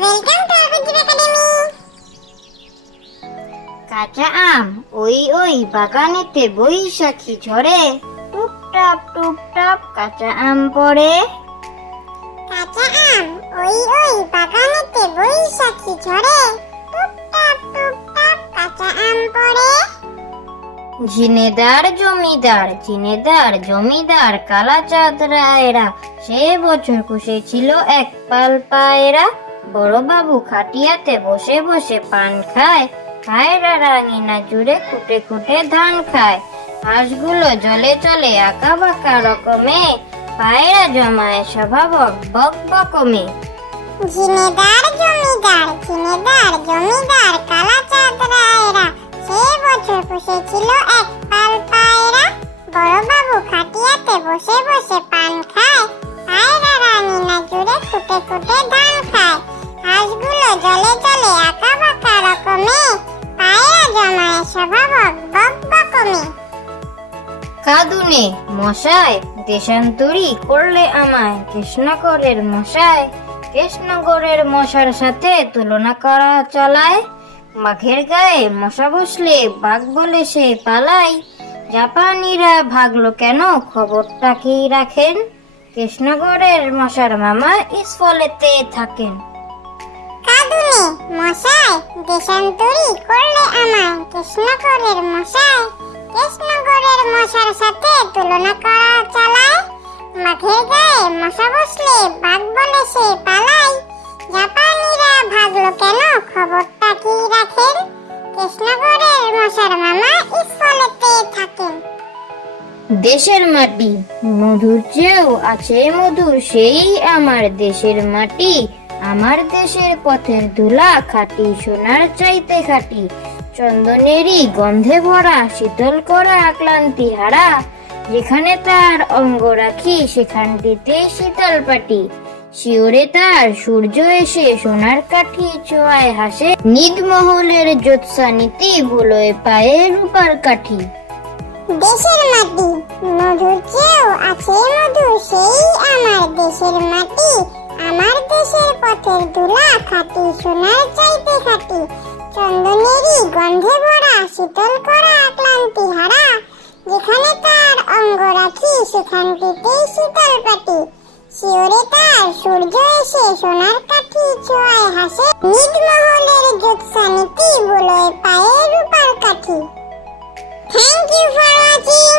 Welcome to আরবিজিব academy. কাঁচা আম ওই বাগানেতে বৈশাখী ঝরে, টুপটাপ কাঁচা আম পড়ে। কাঁচা আম ওই বাগানেতে বৈশাখী ঝরে, টুপটাপ কাঁচা আম পড়ে। ঝিনেদার জমিদার কালাচাঁদ রায়রা সে বছর পুষেছিল এক পাল পায়রা। বড় বাবু খাটিয়াতে বসে বসে পান খায়, পায়রা রাঙিনা জুড়ে খুঁটে খুঁটে ধান খায়। হাঁসগুলো জলে চলে আঁকা বাঁকা রকমে, পায়রা জমায় সভা বক বকমে। ঝিনেদার জমিদার কালাচাঁদ রায়রা সে বছর পুষেছিল এক পাল পায়রা। বড় বাবু খাটিয়াতে বসে বসে পান খায়, পায়রা রাঙিনা জুড়ে খুঁটে খুঁটে ধান খায়। হাঁসগুলো জলে চলে আঁকা বাঁকা রকমে, পায়রা জমায় সভা বক বকমে। কাঁদুনে মশায় দেশান্তরী করলে আমায়, কৃষ্ণগড়ের মশার সাথে তুলনা করা চলায়। বাঘের গায়ে মশা বসলে বাঘ বলে সে পালায়, জাপানিরা ভাগলো কেন খবরটা কি রাখেন? কৃষ্ণগড়ের মশার মামা ইসফলেতে থাকেন। কাঁদুনে মশায় দেশান্তরী করলে আমায়, কৃষ্ণগড়ের মশার সাথে তুলনা করা চালায়। বাঘের গায়ে মশা বসলে বাঘ বলে সে পালায়, জাপানিরা ভাগলো কেন খবরটা কি রাখেন? কৃষ্ণগড়ের মশার মামা ইসফলেতে থাকেন। দেশের মাটি মধুর চেয়েও আছে মধু, সেই আমার দেশের মাটি। আমার দেশের পথের ধুলা খাঁটি সোনার চাইতে খাঁটি, চন্দনেরই গন্ধে ভরা শীতল করা ক্লান্তি হারা। যেখানে তার অঙ্গ রাখি সেখানটিতে শীতল পাটি, শিওরে তার সূর্য এসে সোনার কাঠি ছোঁয়ায় হাসে। নিদমহলের জ্যোৎস্নানীতি বুলোয় পায়ে রূপার কাঠি। দেশের মাটি মধুর চেয়েও আছে মধু, সেই আমার দেশের মাটি। আমার দেশের পথের ধুলা খাঁটি সোনার চাইতে খাঁটি, চন্দনেরই গন্ধে ভরা শীতল করা ক্লান্তি হারা। যেখানে তার অঙ্গ রাখি সেখানটিতেই শীতল পাটি, শিওরে তার সূর্য এসে সোনার কাঠি ছোঁয়ায় হাসে। নিদমহলের জ্যোৎস্নানীতি বুলোয় পায়ে রূপার কাঠি। Thank you for watching.